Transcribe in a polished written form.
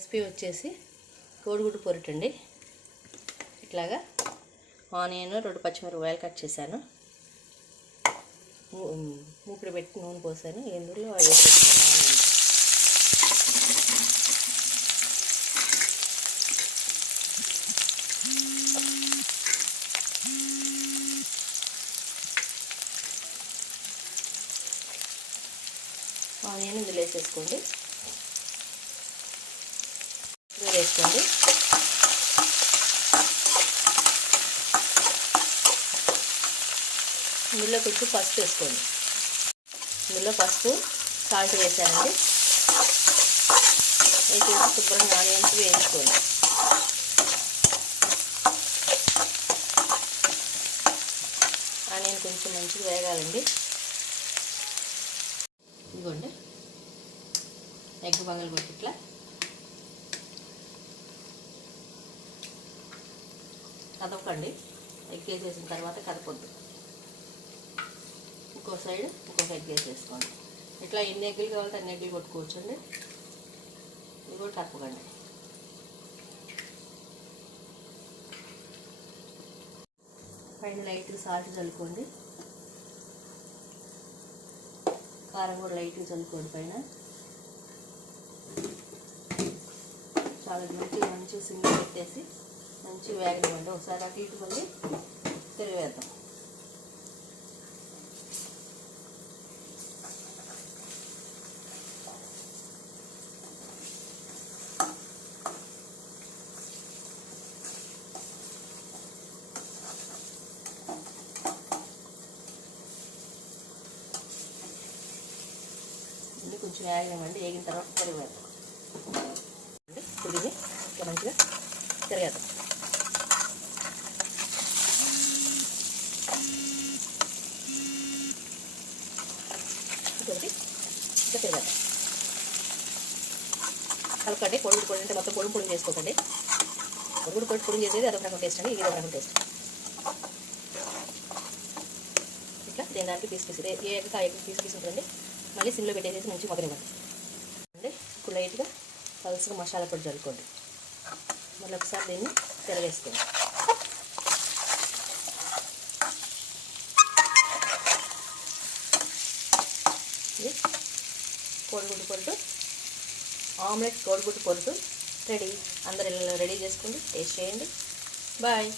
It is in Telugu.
రెసిపీ వచ్చేసి కోడిగుడ్డు పొరటండి. ఇట్లాగా ఆనియన్ 2 పచ్చిమిరపకాయలు కట్ చేశాను. మూకుడు పెట్టి నూనె పోసాను. ఎందులో వేసేసాను ఆనియన్ ఇందులో వేసేసుకోండి. వేసుకోండి. ఇందులో కొంచెం పసుపు వేసుకోండి. ఇందులో పసుపు సాల్ట్ వేసానండి. వేసేసి శుభ్రంగా ఆనియన్స్ వేసుకోండి. ఆనియన్ కొంచెం మంచిగా వేగాలండి. ఇదిగోండి ఎగ్ బంగాళగుడ్డు ఇట్లా కదపకండి. ఎగ్ వేసేసిన తర్వాత కదపొద్దు. ఇంకో సైడ్ ఇంకొక ఎగ్ వేసేసుకోండి. ఇట్లా ఎన్ని ఎగ్గులు కావాలంటే అన్ని ఎగ్గులు కొట్టుకోవచ్చండి. ఇది కూడా కదపకండి. పైన లైట్గా సాల్ట్ చల్లుకోండి. కారం కూడా లైట్గా చల్లుకోండి పైన. చాలా మంచి సింగిల్ పెట్టేసి మంచి వేగనివ్వండి. ఒకసారి అటు ఇటు మళ్ళీ తిరిగేద్దాం. కొంచెం వేగనివ్వండి. వేగిన తర్వాత తిరిగేద్దాం. పుడిని ఇట్లా మంచిగా తిరిగేద్దాం. ఇంకొకటి ఇట్లా తిరగద్దాం. కలపండి. పొడి అంటే మొత్తం పొడి చేసుకోకండి. పొడి చేసేది అదొక రకం టేస్ట్ అండి. ఇది ఒక రకం టేస్ట్. ఇట్లా దానికి పీస్ ఏ ఎగ్ ఆ ఎగ్ పీస్ ఉంటుందండి. మళ్ళీ సిమ్లో పెట్టేసేసి మంచి మగ్గనివ్వండి అండి. ఇప్పుడు లైట్గా పల్స్గా మసాలా పొడి చల్లుకోండి. మళ్ళీ ఒకసారి దీన్ని తిరగేసుకోండి. ఇది కోడిగుడ్డు పొరుటు ఆమ్లెట్ కోడిగుడ్డు పొరుటు రెడీ. అందరు రెడీ చేసుకోండి. టేస్ట్ చేయండి. బాయ్.